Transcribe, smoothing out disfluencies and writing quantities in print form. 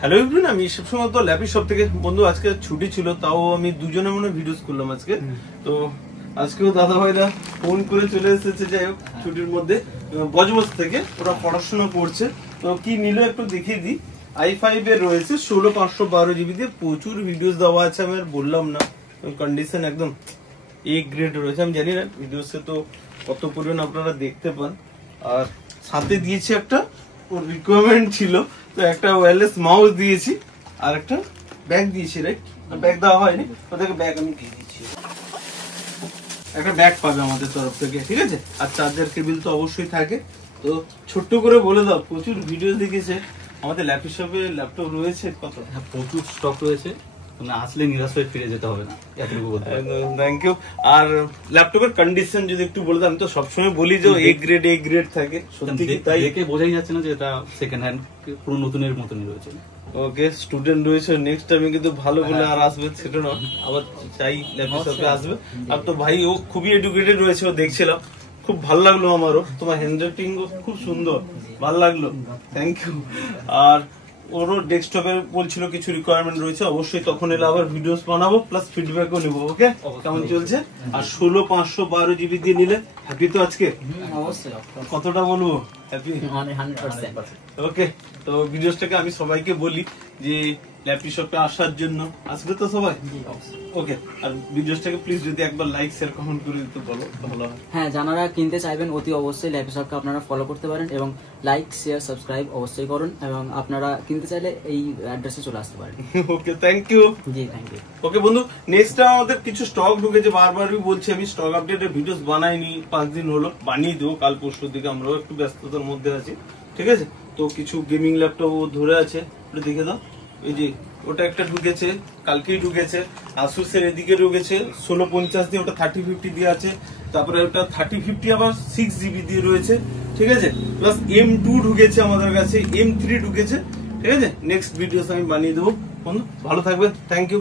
Hello everyone, আমি সবসময় তো ল্যাপি শপ থেকে বন্ধু আজকে ছুটি ছিল, তাও আমি দুজনে মনে ভিডিওস করলাম আজকে। তো আজকেও দাদা ভাইরা ফোন করে চলে এসেছে, যাই হোক ছুটির মধ্যে বজবজ থেকে, ওরা পড়াশোনা করছে। তো কি নিল একটু দেখিয়ে দিই। i5 এর রয়েছে 16512 জিবি দিয়ে, প্রচুর ভিডিওস দেওয়া আছে, আমি আর বললাম না, কন্ডিশন একদম এ গ্রেড রয়েছে। আমি জানি না ভিডিওসে তো কত পরিমাণ আপনারা দেখতে পান। আর সাথে দিয়েছি একটা ওর রিকোয়ারমেন্ট ছিল, তো একটা ওয়্যারলেস মাউস দিয়েছি আর একটা ব্যাগ দিয়েছি। রাইট, ব্যাগ দেওয়া হয়নি, ওদেরকে ব্যাগ আমি দিয়ে দিচ্ছি। একটা ব্যাগ পাবে আমাদের তরফ থেকে, ঠিক আছে। আর চার্জার কেবিল তো অবশ্যই থাকে। তো ছোট্ট করে বলে দাও, প্রচুর ভিডিও দেখেছে আমাদের ল্যাপটপ শপে, ল্যাপটপ রয়েছে কত, প্রচুর স্টক রয়েছে, আসলে নিরাশ হয়ে ফিরে যেতে হবে না, এতটুকু বলতে পারি। Thank you. আর ল্যাপটপের কন্ডিশন যদি একটু বলে দাও, আমি তো সবসময় বলি যে এ গ্রেড থাকে, সত্যি কি তাই? দেখে বোঝাই যাচ্ছে না যে এটা সেকেন্ড হ্যান্ড, পুরো নতুনের মতনই রয়েছে। ওকে, স্টুডেন্ট রয়েছে, নেক্সট টাইমে কিন্তু ভালো বলে আর আসবে সেটা না, আবার চাই ল্যাপটপ শপে আসবে। আর তো ভাই ও খুবই এডুকেটেড রয়েছে, ও দেখছিলাম, খুব ভালো লাগলো আমারও। তোমার হ্যান্ডরাইটিং খুব সুন্দর, ভালো লাগলো, থ্যাংক ইউ। আর ওরও ডেস্কটপের বলছিল কিছু রিকোয়ারমেন্ট রয়েছে, অবশ্যই তখন এলে আবার ভিডিওস বানাবো, প্লাস ফিডব্যাকও নেবো। ওকে, কেমন চলছে? আর 16512 জিবি দিয়ে নিলে হ্যাপি তো আজকে? অবশ্যই কতটা বলবো হ্যাপি? 100%। ওকে, তো ভিডিওসটাকে আমি সবাইকে বলি যে ল্যাপটপ শপে আসার জন্য, আসবে তো সবাই? ওকে, আর ভিডিওসটাকে প্লিজ যদি একবার লাইক শেয়ার কমেন্ট করে দিতে বলো ভালো হয়। হ্যাঁ, যারা কিনতে চাইবেন অতি অবশ্যই ল্যাপটপ শপকে আপনারা ফলো করতে পারেন এবং লাইক শেয়ার সাবস্ক্রাইব অবশ্যই করুন, এবং আপনারা কিনতে চাইলে এই অ্যাড্রেসে চলে আসতে পারেন। Okay, thank you. জি, থ্যাংক ইউ। ওকে বন্ধু, নেক্সট টাইম আমাদের কিছু স্টক ঢুকেছে, বারবারই বলছি আমি, স্টক আপডেটের ভিডিওস বানাইনি, 5 দিন হলো, বানিয়ে দেবো কাল পরশুর দিকে, আমরাও একটু ব্যস্ততার মধ্যে আছি, ঠিক আছে। তো কিছু গেমিং ল্যাপটপ ধরে আছে, একটু দেখে দাও। এই যে ওটা একটা ঢুকেছে, কালকেই ঢুকেছে। আসুসের এদিকে ঢুকেছে 1650 দিয়ে, ওটা 3050 দিয়ে আছে। তারপরে ওটা 3050 আবার 6 জিবি দিয়ে রয়েছে, ঠিক আছে। প্লাস M2 ঢুকেছে আমাদের কাছে, M3 ঢুকেছে, ঠিক আছে। নেক্সট ভিডিওস আমি বানিয়ে দেবো বন্ধু, ভালো থাকবে, থ্যাংক ইউ।